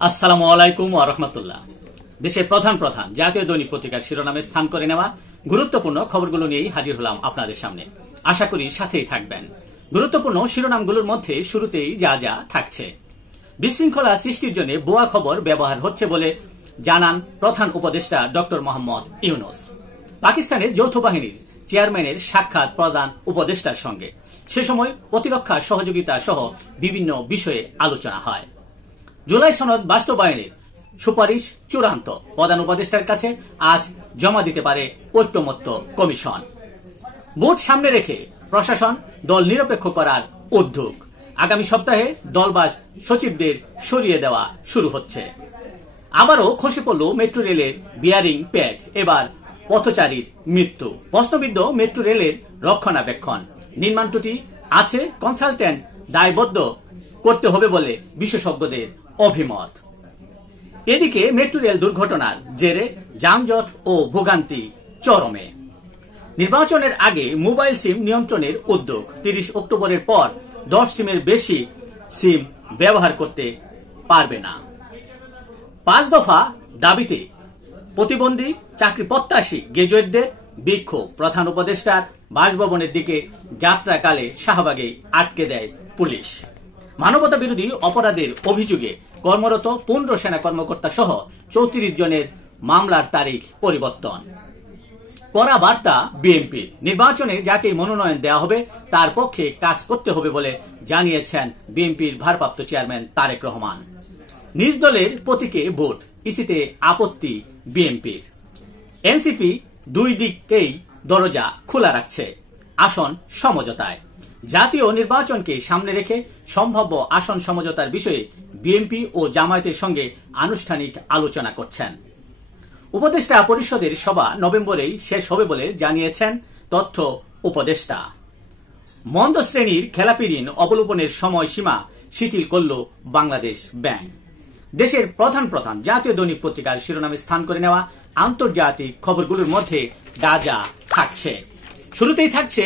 আসসালামু আলাইকুম ওয়া রাহমাতুল্লাহ। দেশের প্রধান প্রধান জাতীয় দৈনিক পত্রিকার শিরোনামে স্থান করে নেওয়া গুরুত্বপূর্ণ খবরগুলো নিয়েই হাজির হলাম আপনাদের সামনে। আশা করি সাথেই থাকবেন। গুরুত্বপূর্ণ শিরোনামগুলোর মধ্যে শুরুতেই যা যা থাকছে। বিশৃঙ্খলা সৃষ্টির জন্য ভুয়া খবর ব্যবহার হচ্ছে বলে জানান প্রধান উপদেষ্টা ডক্টর মোহাম্মদ ইউনূস। পাকিস্তানের যৌথ বাহিনীর চেয়ারম্যানের সাক্ষাৎ প্রধান উপদেষ্টার সঙ্গে, সে সময় প্রতিরক্ষা সহযোগিতা সহ বিভিন্ন বিষয়ে আলোচনা হয়। জুলাই সনদ বাস্তবায়নের সুপারিশ চূড়ান্ত, প্রধান উপদেষ্টার কাছে আজ জমা দিতে পারে ঐকমত্য কমিশন। ভোট সামনে রেখে প্রশাসন দল নিরপেক্ষ করার উদ্যোগ, আগামী সপ্তাহে দলবাস সচিবদের সরিয়ে দেওয়া শুরু হচ্ছে। আবারও খসে পড়ল মেট্রো রেলের বিয়ারিং প্যাড, এবার পথচারীর মৃত্যু। প্রশ্নবিদ্ধ মেট্রো রেলের রক্ষণাবেক্ষণ, নির্মাণ ত্রুটি আছে, কনসালটেন্ট দায়বদ্ধ করতে হবে বলে বিশেষজ্ঞদের অভিমত। এদিকে মেট্রো রেল দুর্ঘটনার জেরে যানজট ও ভোগান্তি চরমে। নির্বাচনের আগে মোবাইল সিম নিয়ন্ত্রণের উদ্যোগ, 30 অক্টোবরের পর 10 সিমের বেশি সিম ব্যবহার করতে পারবে না। 5 দফা দাবিতে প্রতিবন্ধী চাকরি প্রত্যাশী গ্রাজুয়েটদের বিক্ষোভ, প্রধান উপদেষ্টার বাসভবনের দিকে যাত্রাকালে শাহবাগে আটকে দেয় পুলিশ। মানবতা বিরোধী অপরাধের অভিযোগে কর্মরত 15 সেনা কর্মকর্তা সহ 34 জনের মামলার তারিখ পরিবর্তন। কড়া বার্তা বিএনপি, নির্বাচনে যাকে মনোনয়ন দেওয়া হবে তার পক্ষে কাজ করতে হবে বলে জানিয়েছেন বিএনপির ভারপ্রাপ্ত চেয়ারম্যান তারেক রহমান। নিজ দলের প্রতীকে ভোট, ইসিতে আপত্তি বিএনপির। এনসিপি দুই দিকেই দরজা খোলা রাখছে আসন সমঝোতায়। জাতীয় নির্বাচনকে সামনে রেখে সম্ভাব্য আসন সমঝোতার বিষয়ে বিএনপি ও জামায়াতের সঙ্গে আনুষ্ঠানিক আলোচনা করছেন। উপদেষ্টা পরিষদের সভা নভেম্বরেই শেষ হবে বলে জানিয়েছেন তথ্য উপদেষ্টা। মন্দ শ্রেণীর খেলাপি ঋণ অবলোপনের সময়সীমা শিথিল করল বাংলাদেশ ব্যাংক। দেশের প্রধান প্রধান জাতীয় দৈনিক পত্রিকার শিরোনামে স্থান করে নেওয়া আন্তর্জাতিক খবরগুলোর মধ্যে যা যা থাকছে। শুরুতেই থাকছে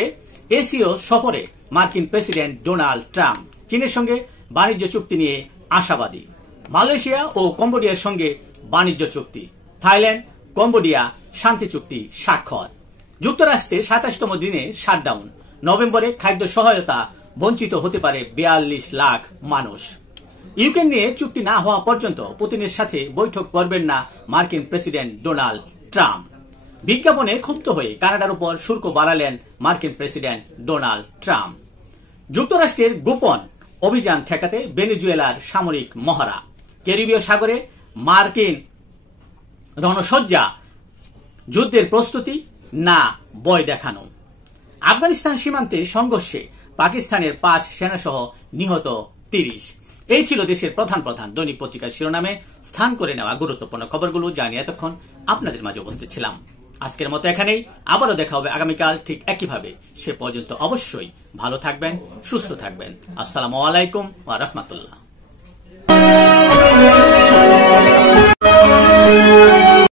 এশীয় সফরে মার্কিন প্রেসিডেন্ট ডোনাল্ড ট্রাম্প, চীনের সঙ্গে বাণিজ্য চুক্তি নিয়ে আশাবাদী। মালয়েশিয়া ও কম্বোডিয়ার সঙ্গে বাণিজ্য চুক্তি, থাইল্যান্ড কম্বোডিয়া শান্তি চুক্তি স্বাক্ষর। যুক্তরাষ্ট্রে 27তম দিনে শাটডাউন, নভেম্বরে খাদ্য সহায়তা বঞ্চিত হতে পারে 42 লাখ মানুষ। ইউক্রেন নিয়ে চুক্তি না হওয়া পর্যন্ত পুতিনের সাথে বৈঠক করবেন না মার্কিন প্রেসিডেন্ট ডোনাল্ড ট্রাম্প। বিজ্ঞাপনে ক্ষুব্ধ হয়ে কানাডার উপর শুল্ক বাড়ালেন মার্কিন প্রেসিডেন্ট ডোনাল্ড ট্রাম্প। যুক্তরাষ্ট্রের গোপন অভিযান ঠেকাতে ভেনেজুয়েলার সামরিক মহড়া। ক্যারিবীয় সাগরে মার্কিন রণসজ্জা, যুদ্ধের প্রস্তুতি না ভয় দেখানো। আফগানিস্তান সীমান্তে সংঘর্ষে পাকিস্তানের 5 সেনাসহ নিহত 30। এই ছিল দেশের প্রধান প্রধান দৈনিক পত্রিকার শিরোনামে স্থান করে নেওয়া গুরুত্বপূর্ণ খবরগুলো, জানিয়ে এতক্ষণ আপনাদের মাঝে উপস্থিত ছিলাম। আজকের মতো এখানেই, আবারও দেখা হবে আগামীকাল ঠিক একইভাবে। সে পর্যন্ত অবশ্যই ভালো থাকবেন, সুস্থ থাকবেন। আসসালামু আলাইকুম ওয়া রাহমাতুল্লাহ।